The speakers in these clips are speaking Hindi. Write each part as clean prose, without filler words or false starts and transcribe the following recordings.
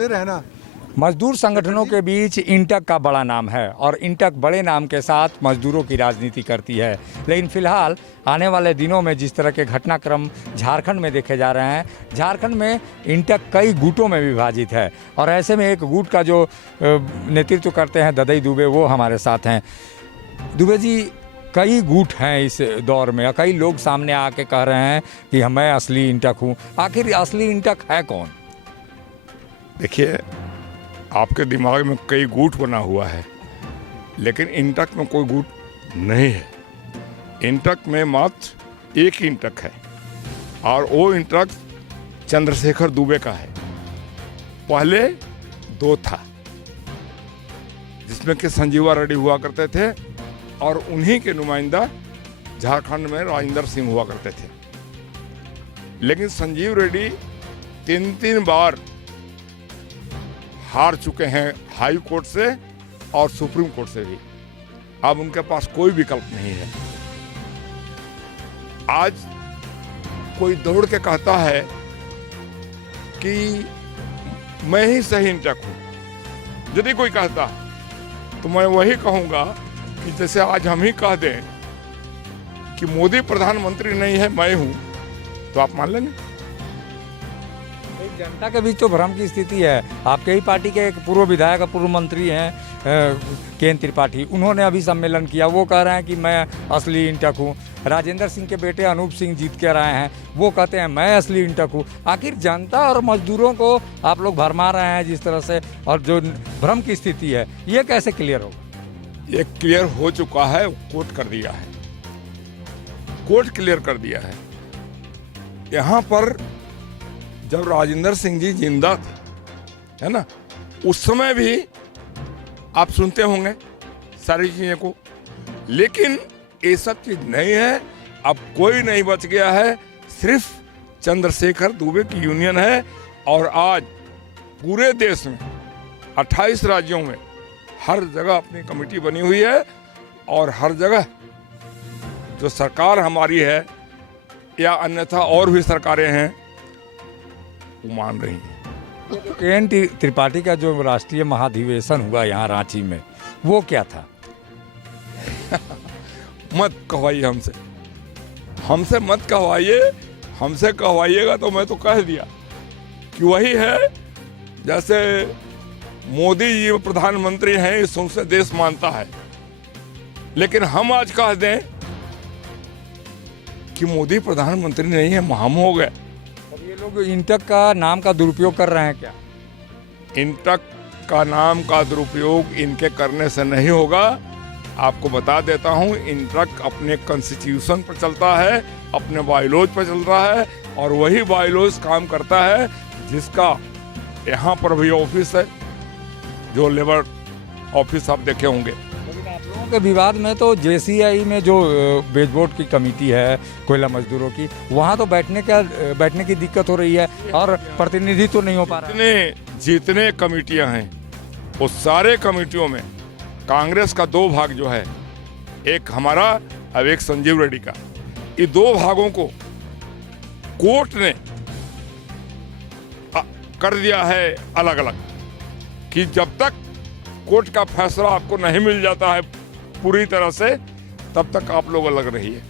बदले रहना। मजदूर संगठनों के बीच इंटक का बड़ा नाम है और इंटक बड़े नाम के साथ मजदूरों की राजनीति करती है। लेकिन फिलहाल आने वाले दिनों में जिस तरह के घटनाक्रम झारखंड में देखे जा रहे हैं, झारखंड में इंटक कई गुटों में विभाजित है और ऐसे में एक गुट का जो नेतृत्व करते हैं ददई दुबे, वो हमारे साथ हैं। दुबे जी, कई गुट हैं इस दौर में, कई लोग सामने आके कह रहे हैं कि मैं असली इंटक हूँ। आखिर असली इंटक है कौन? देखिए, आपके दिमाग में कई गुट बना हुआ है, लेकिन इंटक में कोई गुट नहीं है। इंटक में मात्र एक इंटक है और वो इंटक चंद्रशेखर दुबे का है। पहले दो था, जिसमें कि संजीवा रेड्डी हुआ करते थे और उन्हीं के नुमाइंदा झारखंड में राजेंद्र सिंह हुआ करते थे। लेकिन संजीव रेड्डी 3 बार हार चुके हैं हाई कोर्ट से और सुप्रीम कोर्ट से भी। अब उनके पास कोई विकल्प नहीं है। आज कोई दौड़ के कहता है कि मैं ही सही इंटक हूं। यदि कोई कहता तो मैं वही कहूंगा कि जैसे आज हम ही कह दें कि मोदी प्रधानमंत्री नहीं है, मैं हूं, तो आप मान लेंगे? जनता के बीच तो भ्रम की स्थिति है। आपके ही पार्टी के एक पूर्व विधायक, पूर्व मंत्री हैं केन त्रिपाठी, उन्होंने अभी सम्मेलन किया। वो कह रहे हैं कि मैं असली इंटक हूँ। राजेंद्र सिंह के बेटे अनूप सिंह जीत के रहे हैं, वो कहते हैं मैं असली इंटक हूँ। आखिर जनता और मजदूरों को आप लोग भरमा रहे हैं जिस तरह से, और जो भ्रम की स्थिति है, ये कैसे क्लियर होगा? ये क्लियर हो चुका है, कोर्ट कर दिया है, कोर्ट क्लियर कर दिया है। यहाँ पर जब राजेंद्र सिंह जी जिंदा थे, है ना, उस समय भी आप सुनते होंगे सारी चीजें को, लेकिन ये सब चीज नहीं है। अब कोई नहीं बच गया है, सिर्फ चंद्रशेखर दुबे की यूनियन है। और आज पूरे देश में 28 राज्यों में हर जगह अपनी कमेटी बनी हुई है और हर जगह जो सरकार हमारी है या अन्यथा और भी सरकारें हैं, वो मान रही है। केन त्रिपाठी का जो राष्ट्रीय महाधिवेशन हुआ यहाँ रांची में, वो क्या था? मत कहवाइए हमसे मत कहवाइए। हमसे कहवाइएगा तो मैं तो कह दिया कि वही है जैसे मोदी जी प्रधानमंत्री हैं, इस उनसे देश मानता है। लेकिन हम आज कह दें कि मोदी प्रधानमंत्री नहीं है, हम हो गए। लोग इंटक का नाम का दुरुपयोग कर रहे हैं क्या? इंटक का नाम का दुरुपयोग इनके करने से नहीं होगा। आपको बता देता हूं, इंटक अपने कॉन्स्टिट्यूशन पर चलता है, अपने बायलॉज पर चल रहा है और वही बायलॉज काम करता है जिसका यहाँ पर भी ऑफिस है, जो लेबर ऑफिस आप देखे होंगे। आप लोगों के विवाद में तो JCI में जो बेजबोर्ड की कमेटी है कोयला मजदूरों की, वहाँ तो बैठने की दिक्कत हो रही है और प्रतिनिधित्व तो नहीं हो पा रहा। जितने कमेटियां हैं, वो सारे कमेटियों में कांग्रेस का 2 भाग जो है, एक हमारा और एक संजीव रेड्डी का, ये 2 भागों को कोर्ट ने कर दिया है अलग अलग, कि जब तक कोर्ट का फैसला आपको नहीं मिल जाता है पूरी तरह से, तब तक आप लोग अलग रहिए।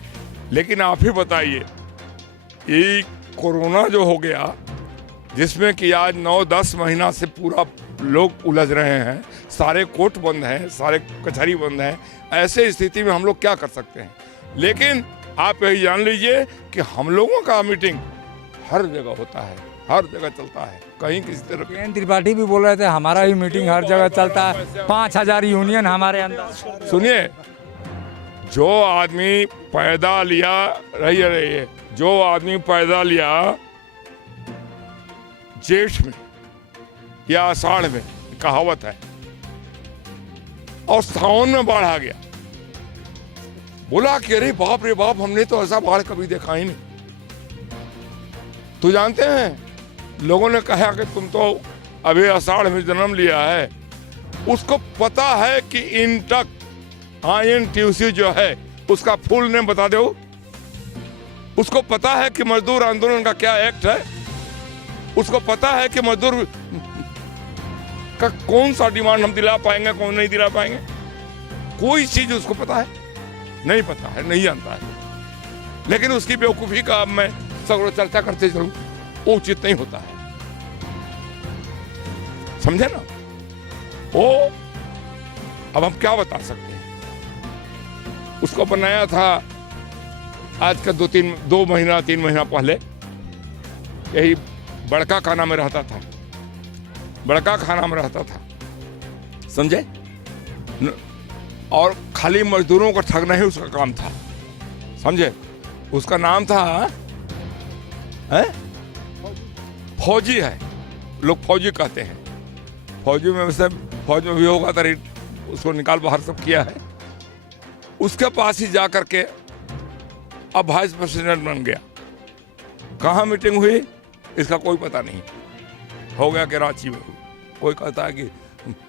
लेकिन आप ही बताइए, ये कोरोना जो हो गया, जिसमें कि आज 9-10 महीना से पूरा लोग उलझ रहे हैं, सारे कोर्ट बंद हैं, सारे कचहरी बंद हैं, ऐसे स्थिति में हम लोग क्या कर सकते हैं? लेकिन आप यही जान लीजिए कि हम लोगों का मीटिंग हर जगह होता है, हर जगह चलता है, कहीं किसी तरह। केन त्रिपाठी भी बोल रहे थे हमारा ही मीटिंग हर जगह चलता है, 5000 यूनियन हमारे अंदर। सुनिए, जो आदमी पैदा लिया, रहिए, जो आदमी पैदा लिया जेठ में या आषाढ़ में, कहावत है, और सावन में बाढ़ आ गया, बोला कि अरे बाप रे बाप, हमने तो ऐसा बाढ़ कभी देखा ही नहीं। तो जानते हैं, लोगों ने कहा कि तुम तो अभी आषाढ़ में जन्म लिया है। उसको पता है कि इंटक INTUC जो है उसका फुल नेम बता दो। उसको पता है कि मजदूर आंदोलन का क्या एक्ट है। उसको पता है कि मजदूर का कौन सा डिमांड हम दिला पाएंगे, कौन नहीं दिला पाएंगे, कोई चीज उसको पता है नहीं, पता है नहीं जानता है। लेकिन उसकी बेवकूफी का अब मैं सगड़ों चर्चा करते चलूं वो उचित नहीं होता है, समझे ना। वो अब हम क्या बता सकते हैं। उसको बनाया था आज का 2 महीना 3 महीना पहले, यही बड़का खाना में रहता था, बड़का खाना में रहता था, समझे। और खाली मजदूरों को ठगना ही उसका काम था, समझे। उसका नाम था फौजी है, लोग फौजी कहते हैं। फौजी में वैसे फौज में भी होगा तो उसको निकाल बाहर सब किया है। उसके पास ही जा करके अब वाइस प्रेसिडेंट बन गया। कहाँ मीटिंग हुई इसका कोई पता नहीं, हो गया कि रांची में हुई। कोई कहता है कि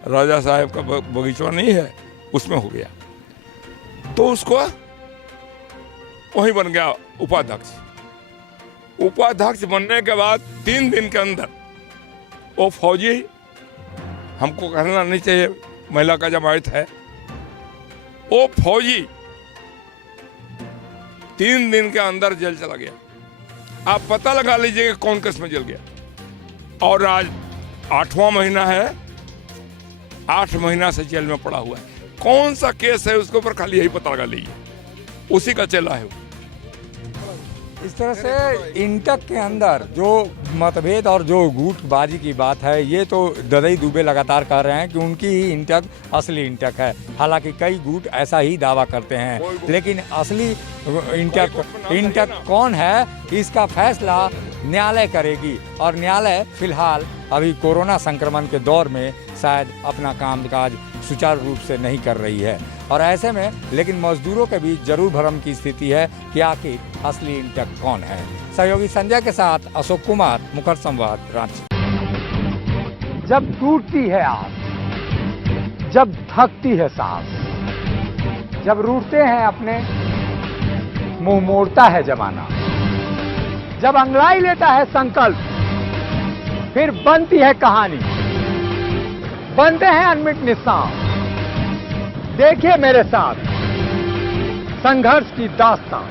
राजा साहब का बगीचा नहीं है उसमें हो गया, तो उसको वहीं बन गया उपाध्यक्ष। उपाध्यक्ष बनने के बाद 3 दिन के अंदर वो फौजी, हमको कहना नहीं चाहिए महिला का जमायत है, वो फौजी 3 दिन के अंदर जेल चला गया। आप पता लगा लीजिए कि कौन केस में जेल गया। और आज 8वां महीना है, 8 महीना से जेल में पड़ा हुआ है। कौन सा केस है उसके ऊपर खाली यही पता लगा लीजिए, उसी का चेला है वो। इस तरह से इंटक के अंदर जो मतभेद और जो गुटबाजी की बात है, ये तो ददई दुबे लगातार कह रहे हैं कि उनकी ही इंटक असली इंटक है। हालांकि कई गुट ऐसा ही दावा करते हैं, लेकिन असली इंटक कौन है इसका फैसला न्यायालय करेगी। और न्यायालय फिलहाल अभी कोरोना संक्रमण के दौर में शायद अपना कामकाज सुचारू रूप से नहीं कर रही है। और ऐसे में लेकिन मजदूरों के बीच जरूर भ्रम की स्थिति है कि आखिर असली इंटक कौन है। सहयोगी संजय के साथ अशोक कुमार, मुखर संवाद, रांची। जब टूटती है आस, जब थकती है सांस, जब रूठते हैं अपने, मुंह मोड़ता है जमाना, जब अंगड़ाई लेता है संकल्प, फिर बनती है कहानी, बनते हैं अनमिट निशान। देखिए मेरे साथ संघर्ष की दास्तान।